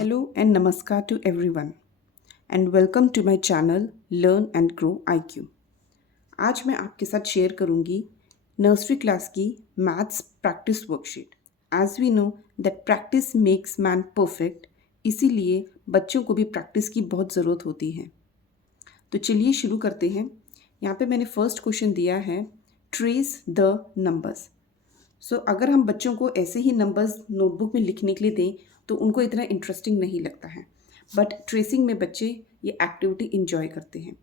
Hello and namaskar to everyone and welcome to my channel Learn and Grow IQ। आज मैं आपके साथ share करूंगी नर्सरी क्लास की maths practice worksheet. As we know that practice makes man perfect, इसीलिए बच्चों को भी प्रैक्टिस की बहुत ज़रूरत होती है। तो चलिए शुरू करते हैं। यहाँ पे मैंने फर्स्ट क्वेश्चन दिया है ट्रेस द नंबर्स। सो अगर हम बच्चों को ऐसे ही नंबर्स नोटबुक में लिखने के लिए दें तो उनको इतना इंटरेस्टिंग नहीं लगता है, बट ट्रेसिंग में बच्चे ये एक्टिविटी इंजॉय करते हैं।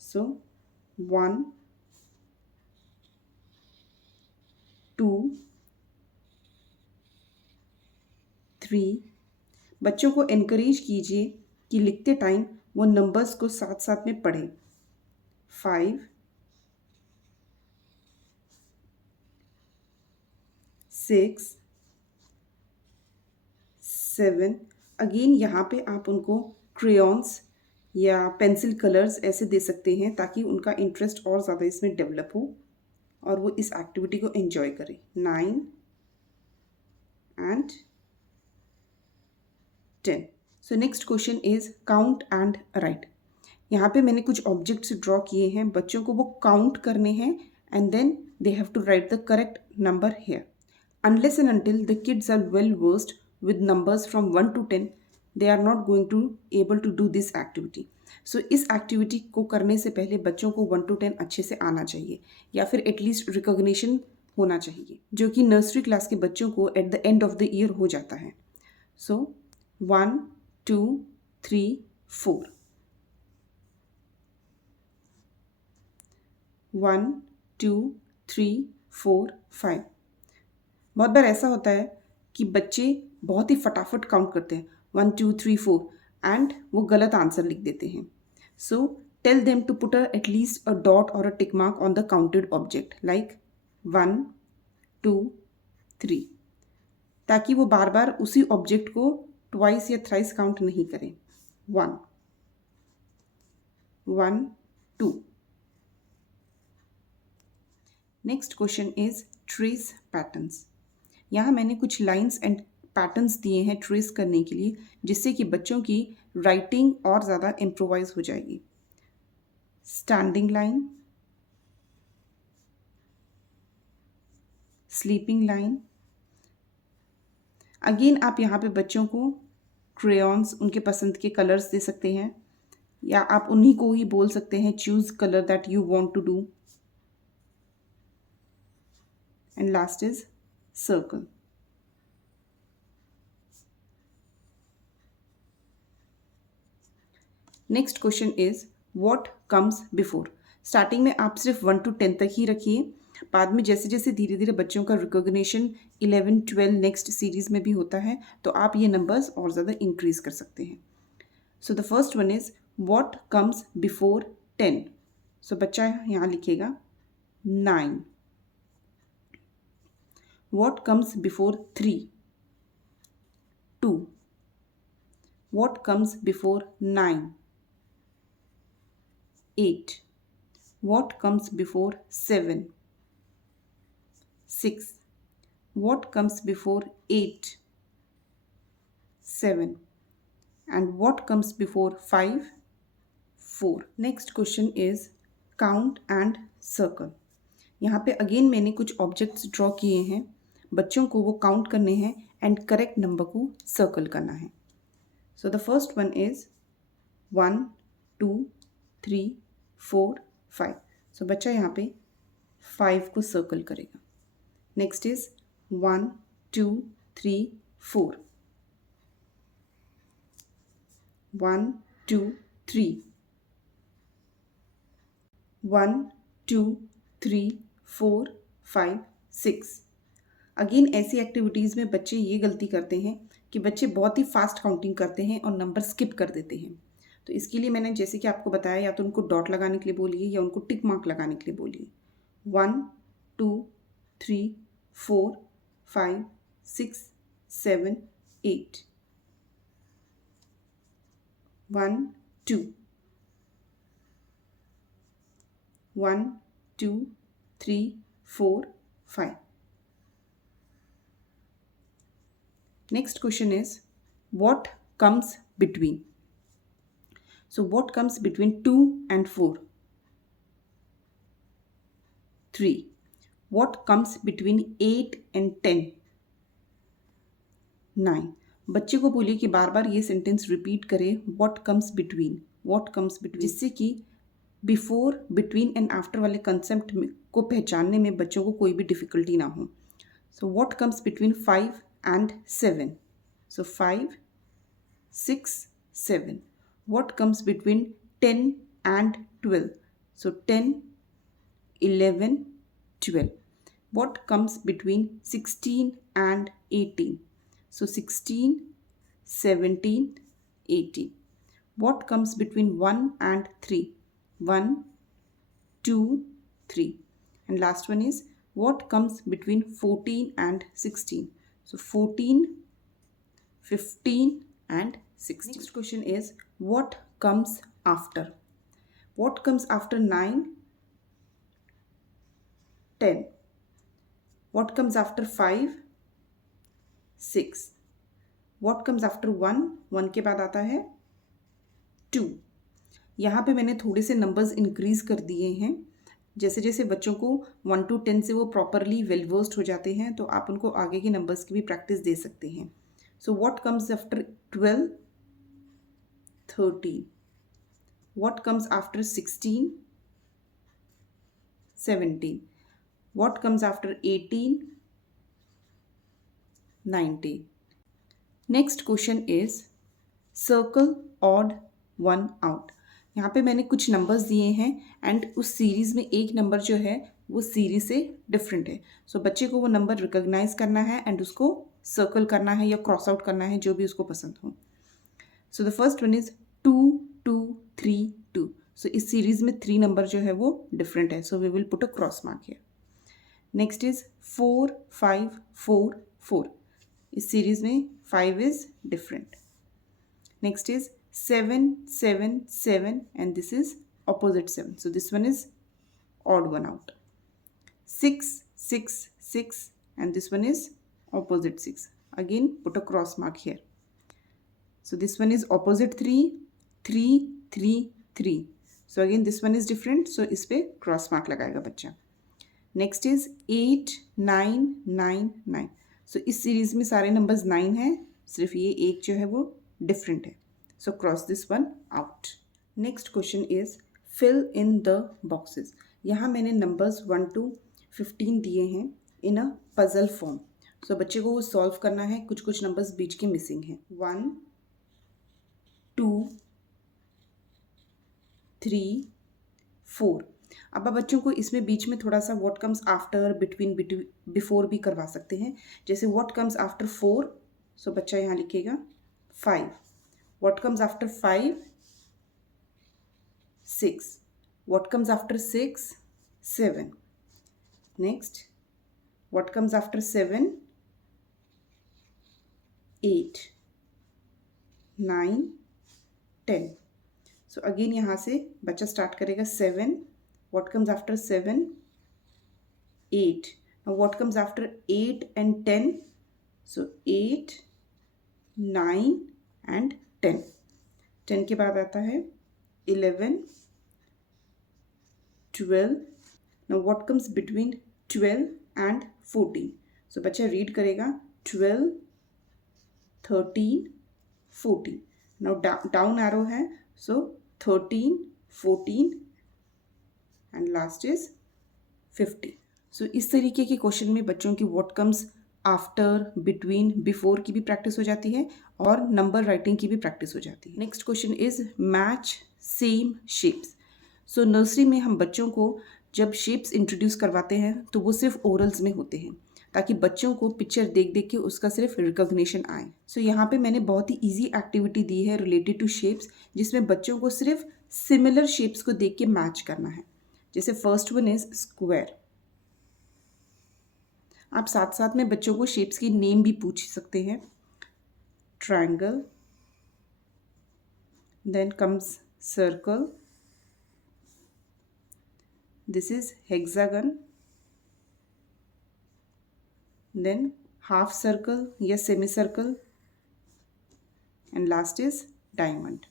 सो 1 2 3। बच्चों को एनकरेज कीजिए कि लिखते टाइम वो नंबर्स को साथ साथ में पढ़ें। 5 6 7। अगेन यहाँ पे आप उनको क्रेयॉन्स या पेंसिल कलर्स ऐसे दे सकते हैं ताकि उनका इंटरेस्ट और ज़्यादा इसमें डेवलप हो और वो इस एक्टिविटी को एंजॉय करें। 9 and 10। So next question is count and right. यहाँ पे मैंने कुछ ऑब्जेक्ट्स ड्रॉ किए हैं, बच्चों को वो काउंट करने हैं and then they have to write the correct number here. Unless and until the kids are well versed with numbers from 1 to 10, they are not going to able to do this activity. So इस activity को करने से पहले बच्चों को 1 to 10 अच्छे से आना चाहिए या फिर एटलीस्ट रिकॉग्निशन होना चाहिए, जो कि नर्सरी क्लास के बच्चों को at the end of the year हो जाता है। सो 1 2 3 4। 1 2 3 4 5। बहुत बार ऐसा होता है कि बच्चे बहुत ही फटाफट काउंट करते हैं 1 2 3 4 एंड वो गलत आंसर लिख देते हैं। So tell them to put at least a dot और a tick mark on the counted object like 1 2 3, ताकि वो बार बार उसी ऑब्जेक्ट को ट्वाइस या थ्राइस काउंट नहीं करें। 1 1 2। Next question is trace patterns. यहाँ मैंने कुछ लाइंस एंड पैटर्न्स दिए हैं ट्रेस करने के लिए, जिससे कि बच्चों की राइटिंग और ज़्यादा इम्प्रोवाइज हो जाएगी। Standing line, sleeping line. Again आप यहाँ पे बच्चों को क्रेयॉन्स, उनके पसंद के कलर्स दे सकते हैं या आप उन्हीं को ही बोल सकते हैं choose colour that you want to do. And last is circle. Next question is what comes before. Starting में आप सिर्फ 1 to 10 तक ही रखिए, बाद में जैसे जैसे धीरे धीरे बच्चों का रिकॉग्निशन 11 12 नेक्स्ट सीरीज में भी होता है तो आप ये नंबर्स और ज़्यादा इंक्रीज कर सकते हैं। So the first one is what comes before 10। सो बच्चा यहाँ लिखेगा 9। What comes before 3 2। What comes before 9 8। What comes before 7 6। What comes before 8 7। And what comes before 5 4। Next question is count and circle। यहाँ पे again मैंने कुछ objects draw किए हैं, बच्चों को वो काउंट करने हैं एंड करेक्ट नंबर को सर्कल करना है। So the first one is 1 2 3 4 5। सो बच्चा यहाँ पे 5 को सर्कल करेगा। Next is 1 2 3 4। 1 2 3। 1 2 3 4 5 6। अगेन ऐसी एक्टिविटीज़ में बच्चे ये गलती करते हैं कि बच्चे बहुत ही फास्ट काउंटिंग करते हैं और नंबर स्किप कर देते हैं। तो इसके लिए मैंने जैसे कि आपको बताया, या तो उनको डॉट लगाने के लिए बोलिए या उनको टिक मार्क लगाने के लिए बोलिए। 1 2 3 4 5 6 7 8। 1 2 1 2 3 4 5। Next question is what comes between. So what comes between 2 and 4? 3. What comes between 8 and 10? 9. बच्चे को बोलिए कि बार बार ये सेंटेंस रिपीट करे, what comes between, what comes between, जिससे कि बिफोर, बिटवीन एंड आफ्टर वाले कंसेप्ट को पहचानने में बच्चों को कोई भी डिफिकल्टी ना हो. So what comes between 5 and 7? So 5, 6, 7. What comes between 10 and 12? So 10, 11, 12. What comes between 16 and 18? So 16, 17, 18. What comes between 1 and 3? 1, 2, 3. And last one is what comes between 14 and 16? So 14, 15 and 16. Next question is what comes after? What comes after 9? 10. What comes after 5? 6. What comes after 1? 1 के बाद आता है 2. यहाँ पे मैंने थोड़े से numbers increase कर दिए हैं. जैसे जैसे बच्चों को 1 to 10 से वो प्रॉपरली वेल वर्स्ड हो जाते हैं तो आप उनको आगे के नंबर्स की भी प्रैक्टिस दे सकते हैं. So what comes after 12? 13. What comes after 16? 17. What comes after 18? 19. Next question is circle odd one out. यहाँ पे मैंने कुछ नंबर्स दिए हैं एंड उस सीरीज़ में एक नंबर जो है वो सीरीज से डिफरेंट है. सो बच्चे को वो नंबर रिकॉग्नाइज करना है एंड उसको सर्कल करना है या क्रॉस आउट करना है, जो भी उसको पसंद हो. So the first one is 2, 2, 3, 2. सो इस सीरीज में 3 नंबर जो है वो डिफरेंट है, so we will put a cross mark here. Next is 4, 5, 4, 4. इस सीरीज में 5 is different. Next is 7, 7, 7 and this is opposite 7. So this one is odd one out. 6, 6, 6 and this one is opposite 6. Again put a cross mark here. So this one is opposite 3, 3, 3, 3. So again this one is different, so इस पे cross mark लगाएगा बच्चा. Next is 8, 9, 9, 9. So इस series में सारे numbers 9 हैं, सिर्फ ये एक जो है वो डिफरेंट है. So cross this one out. Next question is fill in the boxes. यहाँ मैंने numbers 1 to 15 दिए हैं in a puzzle form. So बच्चे को वो solve करना है. कुछ कुछ numbers बीच के missing हैं. 1, 2, 3, 4. अब आप बच्चों को इसमें बीच में थोड़ा सा what comes after, between, before भी करवा सकते हैं. जैसे what comes after 4, so बच्चा यहाँ लिखेगा 5. What comes after 5? 6. What comes after 6? 7. Next, what comes after 7? 8, 9, 10. So again यहाँ से बच्चा स्टार्ट करेगा 7. What comes after 7? 8. Now what comes after 8 and 10? So 8, 9 and 10. 10 के बाद आता है 11, 12. Now what comes between 12 and 14? So बच्चा रीड करेगा 12, 13, 14. Now down arrow है, so 13, 14 and last is 50. So इस तरीके के क्वेश्चन में बच्चों की what comes after, between, before की भी प्रैक्टिस हो जाती है और नंबर राइटिंग की भी प्रैक्टिस हो जाती है. Next question is match same shapes. So nursery में हम बच्चों को जब शेप्स इंट्रोड्यूस करवाते हैं तो वो सिर्फ ओरल्स में होते हैं ताकि बच्चों को पिक्चर देख देख के उसका सिर्फ रिकॉग्निशन आए. सो यहाँ पे मैंने बहुत ही ईजी एक्टिविटी दी है रिलेटेड टू शेप्स, जिसमें बच्चों को सिर्फ सिमिलर शेप्स को देख के मैच करना है. जैसे फर्स्ट वन इज स्क्वायर. आप साथ साथ में बच्चों को शेप्स की नेम भी पूछ सकते हैं. Triangle, then comes circle, this is hexagon, then half circle या semi circle, and last is diamond.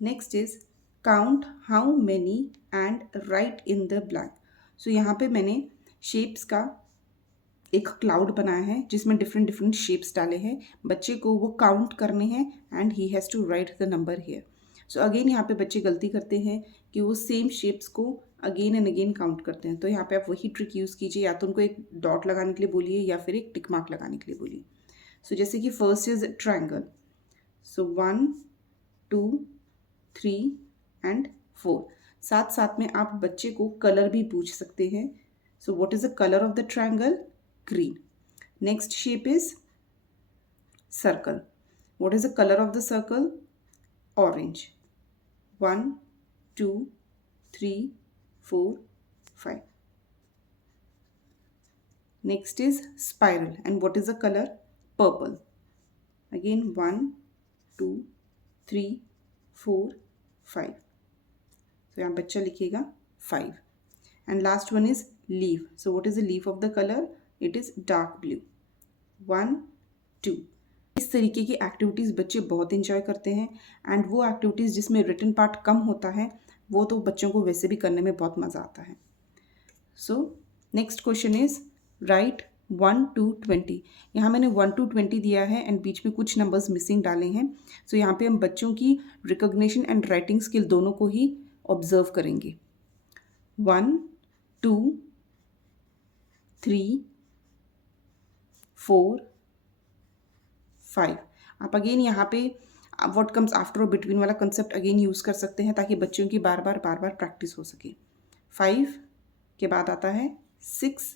Next is count how many and write in the blank. So यहाँ पे मैंने शेप्स का एक क्लाउड बनाया है जिसमें डिफरेंट डिफरेंट शेप्स डाले हैं. बच्चे को वो काउंट करने हैं and he has to write the number here. So again यहाँ पे बच्चे गलती करते हैं कि वो सेम शेप्स को अगेन एंड अगेन काउंट करते हैं. तो यहाँ पे आप वही ट्रिक यूज़ कीजिए, या तो उनको एक डॉट लगाने के लिए बोलिए या फिर एक टिक मार्क लगाने के लिए बोलिए. सो जैसे कि first is triangle. So 1 2 3 and 4. साथ साथ में आप बच्चे को कलर भी पूछ सकते हैं. So what is the colour of the triangle? Green. Next shape is circle. What is the color of the circle? Orange. 1 2 3 4 5. Next is spiral, and what is the color? Purple. Again 1 2 3 4 5. So यहाँ बच्चा लिखेगा 5. And last one is leaf. So what is the leaf of the color? It is dark blue. 1 2. इस तरीके की activities बच्चे बहुत enjoy करते हैं. एंड वो एक्टिविटीज़ जिसमें रिटन पार्ट कम होता है वो तो बच्चों को वैसे भी करने में बहुत मज़ा आता है. So next question is right 1 to 20. यहाँ मैंने 1 to 20 दिया है एंड बीच में कुछ नंबर्स मिसिंग डाले हैं. सो यहाँ पे हम बच्चों की रिकॉग्निशन एंड राइटिंग स्किल दोनों को ही ऑब्जर्व करेंगे. 1 2 3 4 5. आप अगेन यहाँ पे व्हाट कम्स आफ्टर और बिटवीन वाला कंसेप्ट अगेन यूज़ कर सकते हैं ताकि बच्चों की बार बार प्रैक्टिस हो सके. 5 के बाद आता है 6.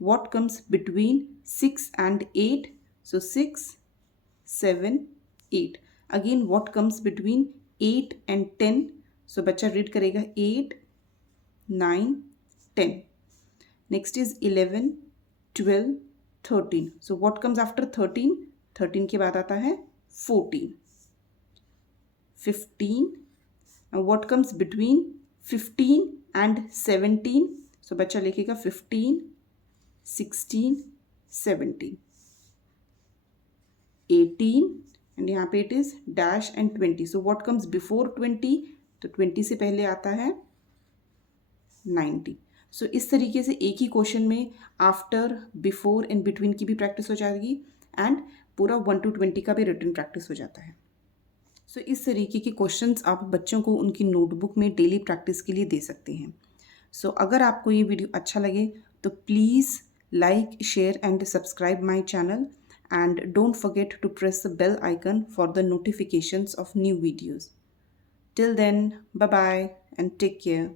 What comes between 6 and 8? So 6 7 8. Again what comes between 8 and 10? सो बच्चा रीड करेगा 8 9 10. Next is 11 12 13. So what comes after 13? 13 के बाद आता है 14 15. and what comes between 15 and 17? सो बच्चा लिखेगा 15 16 17 18. एंड यहाँ पे it is dash and 20. So what comes before 20? तो 20 से पहले आता है 90. सो इस तरीके से एक ही क्वेश्चन में आफ्टर बिफोर एंड बिटवीन की भी प्रैक्टिस हो जाएगी एंड पूरा 1 to 20 का भी रिटन प्रैक्टिस हो जाता है. सो इस तरीके के क्वेश्चंस आप बच्चों को उनकी नोटबुक में डेली प्रैक्टिस के लिए दे सकते हैं. सो अगर आपको ये वीडियो अच्छा लगे तो please like share and subscribe my channel and don't forget to press the bell icon for the notifications of new videos. Till then, bye bye and take care.